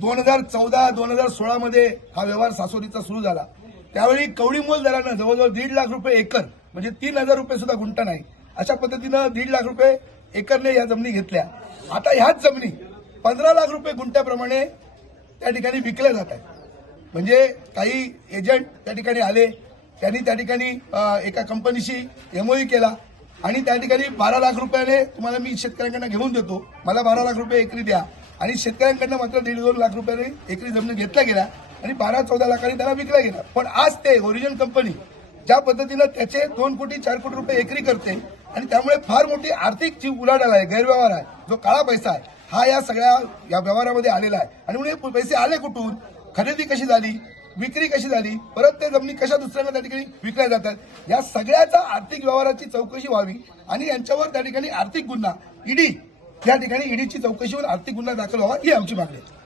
2014-2016 मध्ये हा व्यवहार सासोरीचा सुरू झाला. त्यावेळी कवडीमोल दरानं जवळजवळ 1.5 लाख रुपये एकर म्हणजे 3,000 रुपये सुद्धा गुंठा नाही अशा पद्धतीनं 1.5 लाख रुपये एकरने या जमिनी घेतल्या. आता ह्याच जमिनी 15 लाख रुपये गुंठ्याप्रमाणे त्या ठिकाणी विकल्या जात आहेत. म्हणजे काही एजंट त्या ठिकाणी आले, त्यांनी त्या ठिकाणी एका कंपनीशी एमओयू केला आणि त्या ठिकाणी 12 लाख रुपयाने तुम्हाला मी शेतकऱ्यांकडून घेऊन देतो, मला 12 लाख रुपये एकरी द्या आणि शेतकऱ्यांकडून मात्र 1.5-2 लाख रुपयाने एकरी जमीन घेतल्या गेल्या आणि 12-14 लाखांनी त्याला विकल्या गेल्या. पण आज ते ओरिजिनल कंपनी ज्या पद्धतीनं त्याचे 2 कोटी 4 कोटी रुपये एकरी करते आणि त्यामुळे फार मोठी आर्थिक जी उलाढाल आहे, गैरव्यवहार आहे, जो काळा पैसा आहे हा या सगळ्या या व्यवहारामध्ये आलेला आहे. आणि म्हणून पैसे आले कुठून, खरेदी कशी झाली, विक्री कशी झाली, परत ते जमिनी कशा दुसऱ्यांना त्या ठिकाणी विकल्या जातात, या सगळ्याचा आर्थिक व्यवहाराची चौकशी व्हावी आणि यांच्यावर त्या ठिकाणी आर्थिक गुन्हा ईडी या ठिकाणी ईडीची चौकशी होऊन आर्थिक गुन्हा दाखल व्हावा ही आमची मागणी आहे.